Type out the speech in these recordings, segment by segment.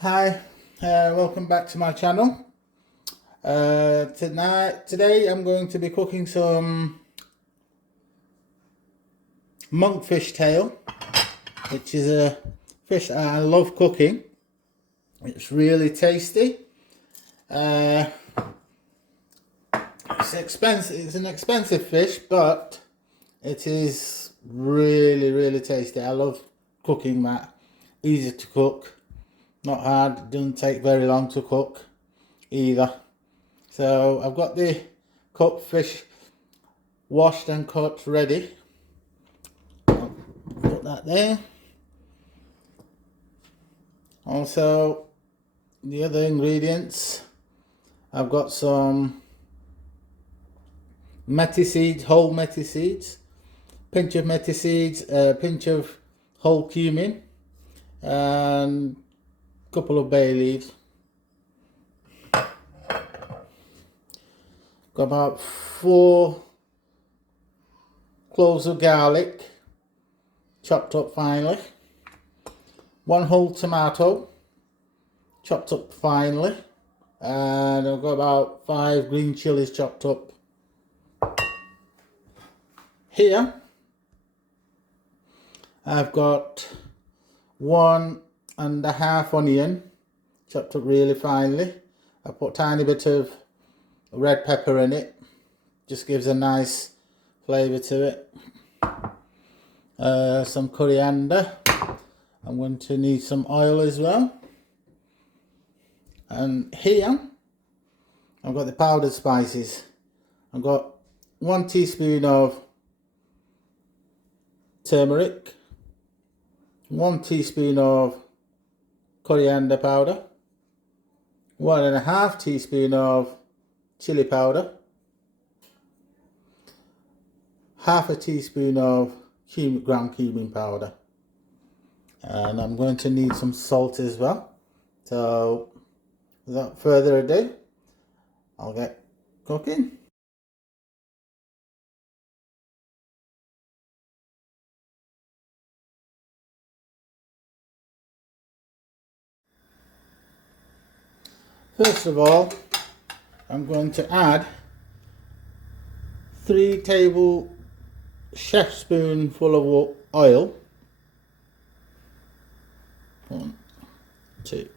Hi, welcome back to my channel. Today I'm going to be cooking some monkfish tail, which is a fish I love cooking. It's really tasty. Uh, it's expensive. It's an expensive fish, but it is really tasty. I love cooking that. Easy to cook, not hard. It doesn't take very long to cook either. So I've got the cut fish washed and cut ready. I'll put that there. Also, the other ingredients, I've got some meti seeds, whole meti seeds, pinch of meti seeds, a pinch of whole cumin, and a couple of bay leaves. Got about 4 cloves of garlic, chopped up finely. 1 whole tomato, chopped up finely. And I've got about 5 green chilies chopped up. Here, I've got 1.5 onion, chopped up really finely. I put a tiny bit of red pepper in it, just gives a nice flavour to it. Some coriander. I'm going to need some oil as well. And here, I've got the powdered spices. I've got 1 teaspoon of turmeric, 1 teaspoon of coriander powder, 1.5 teaspoon of chili powder, half a teaspoon of ground cumin powder, and I'm going to need some salt as well. So without further ado, I'll get cooking. First of all, I'm going to add 3 table chef spoonful of oil. 1, 2,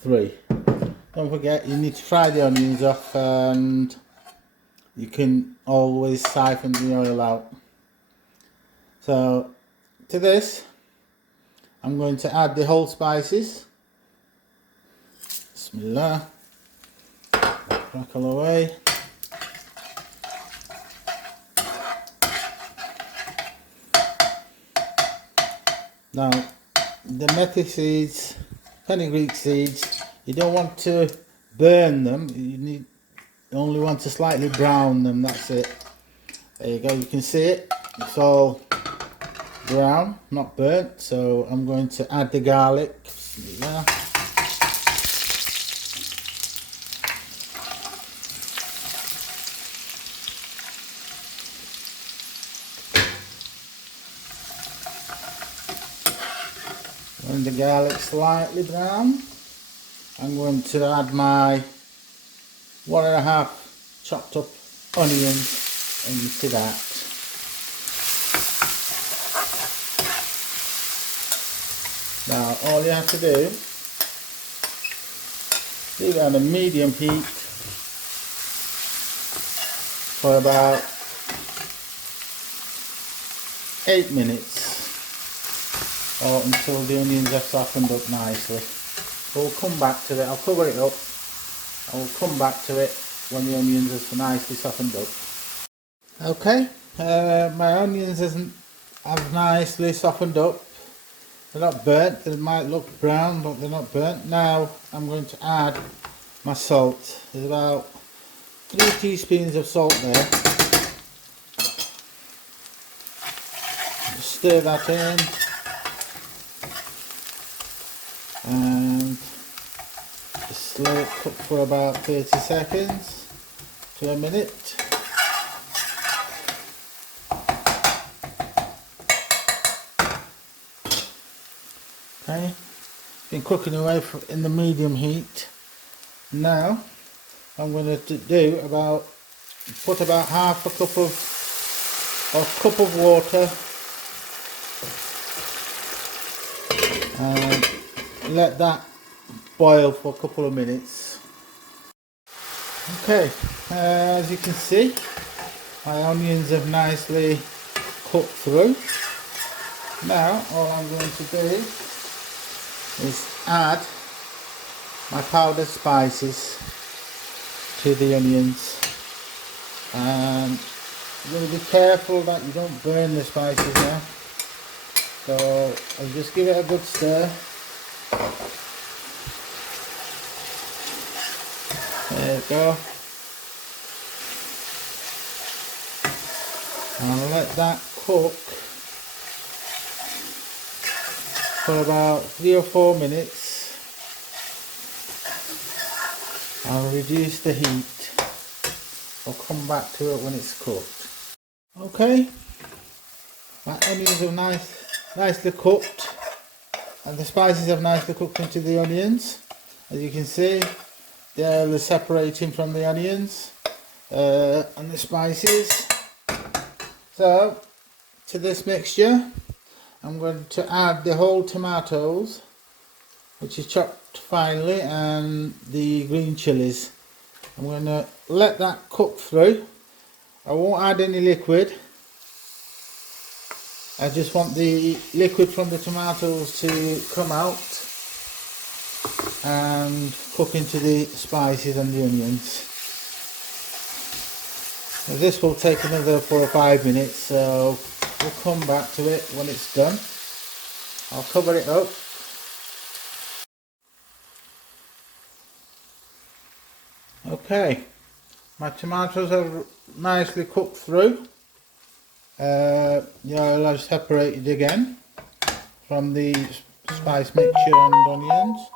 3. Don't forget, you need to fry the onions off, and you can always siphon the oil out. So to this, I'm going to add the whole spices. Bismillah. Crackle away. Now, the meti seeds, fenugreek seeds, you don't want to burn them. You only want to slightly brown them. That's it. There you go. You can see it. It's all brown, not burnt. So I'm going to add the garlic. Bismillah. When the garlic's slightly brown, I'm going to add my 1.5 chopped up onions into that. Now all you have to do, leave it on a medium heat for about 8 minutes, or until the onions have softened up nicely. We'll come back to it. I'll cover it up. I will come back to it when the onions have nicely softened up. Okay, my onions have nicely softened up. They're not burnt. They might look brown, but they're not burnt. Now I'm going to add my salt. There's about 3 teaspoons of salt there. Just stir that in. And just let it cook for about 30 seconds to a minute. Okay, been cooking away in the medium heat. Now I'm going to put about half a cup of water and let that boil for a couple of minutes. Okay, as you can see, my onions have nicely cooked through. Now all I'm going to do is add my powdered spices to the onions, and you're going to be careful that you don't burn the spices now. So I'll just give it a good stir. There we go. I'll let that cook for about 3 or 4 minutes. I'll reduce the heat. I'll come back to it when it's cooked. Okay, my onions are nicely cooked, and the spices have nicely cooked into the onions. As you can see, the oil is separating from the onions and the spices. So to this mixture I'm going to add the whole tomatoes, which is chopped finely, and the green chilies. I'm going to let that cook through. I won't add any liquid. I just want the liquid from the tomatoes to come out and cook into the spices and the onions. Now this will take another 4 or 5 minutes, so we'll come back to it when it's done. I'll cover it up. Okay, my tomatoes are nicely cooked through. The oil has separated again from the spice mixture and onions.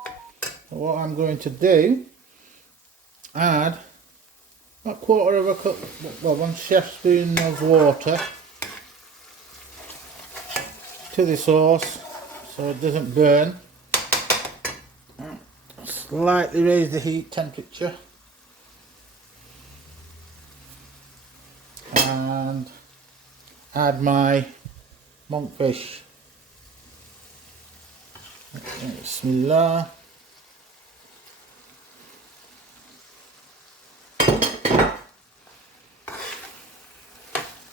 So what I'm going to do, add a quarter of a cup, well, 1 chef spoon of water to the sauce so it doesn't burn. Slightly raise the heat temperature and add my monkfish. Bismillah.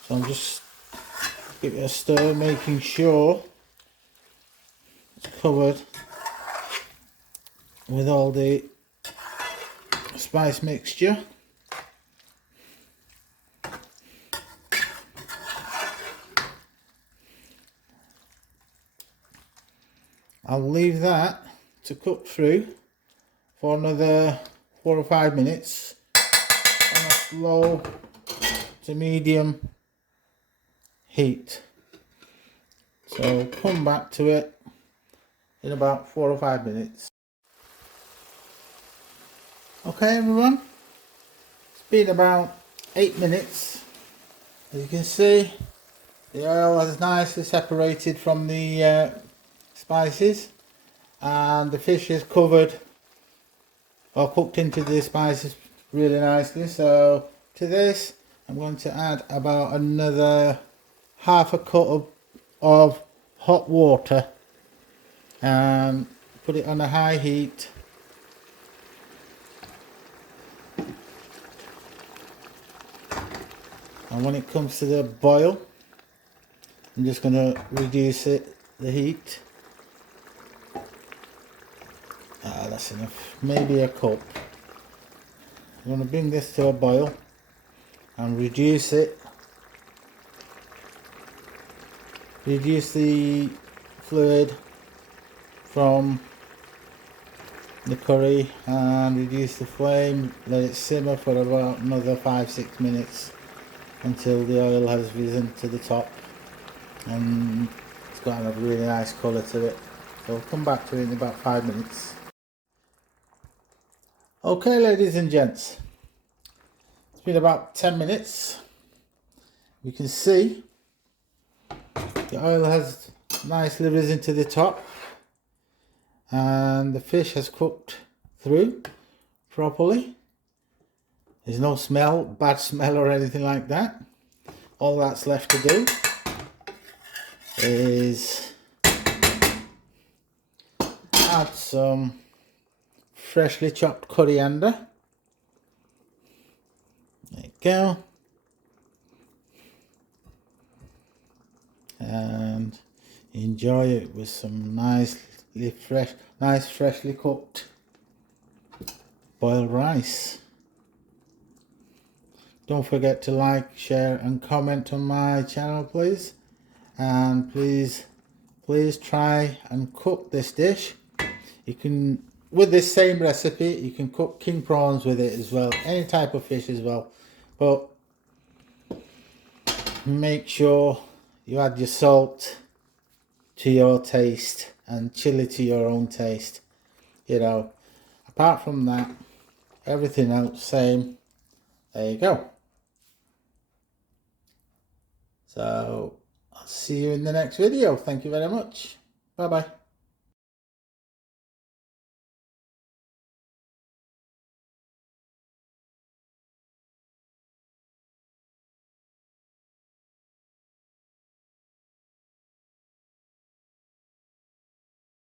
So I'm just give it a stir, making sure it's covered with all the spice mixture. I'll leave that to cook through for another 4 or 5 minutes on a slow to medium heat. So come back to it in about 4 or 5 minutes. Okay everyone, it's been about 8 minutes. As you can see, the oil has nicely separated from the spices, and the fish is covered or cooked into the spices really nicely. So to this I'm going to add about another half a cup of hot water and put it on a high heat. And when it comes to the boil, I'm just going to reduce the heat. That's enough, maybe a cup. I'm going to bring this to a boil and reduce it. Reduce the fluid from the curry and reduce the flame. Let it simmer for about another 5-6 minutes until the oil has risen to the top and it's got a really nice colour to it. So I'll come back to it in about 5 minutes. Okay ladies and gents, it's been about 10 minutes. You can see the oil has nicely risen to the top. and the fish has cooked through properly. There's no smell, bad smell or anything like that. All that's left to do is add some freshly chopped coriander. There you go. And enjoy it with some nice freshly cooked boiled rice. Don't forget to like, share and comment on my channel, please. And please try and cook this dish. You can, with this same recipe, you can cook king prawns with it as well, any type of fish as well, but make sure you add your salt to your taste and chili to your own taste. You know, apart from that, everything else same. There you go. So I'll see you in the next video. Thank you very much. Bye bye.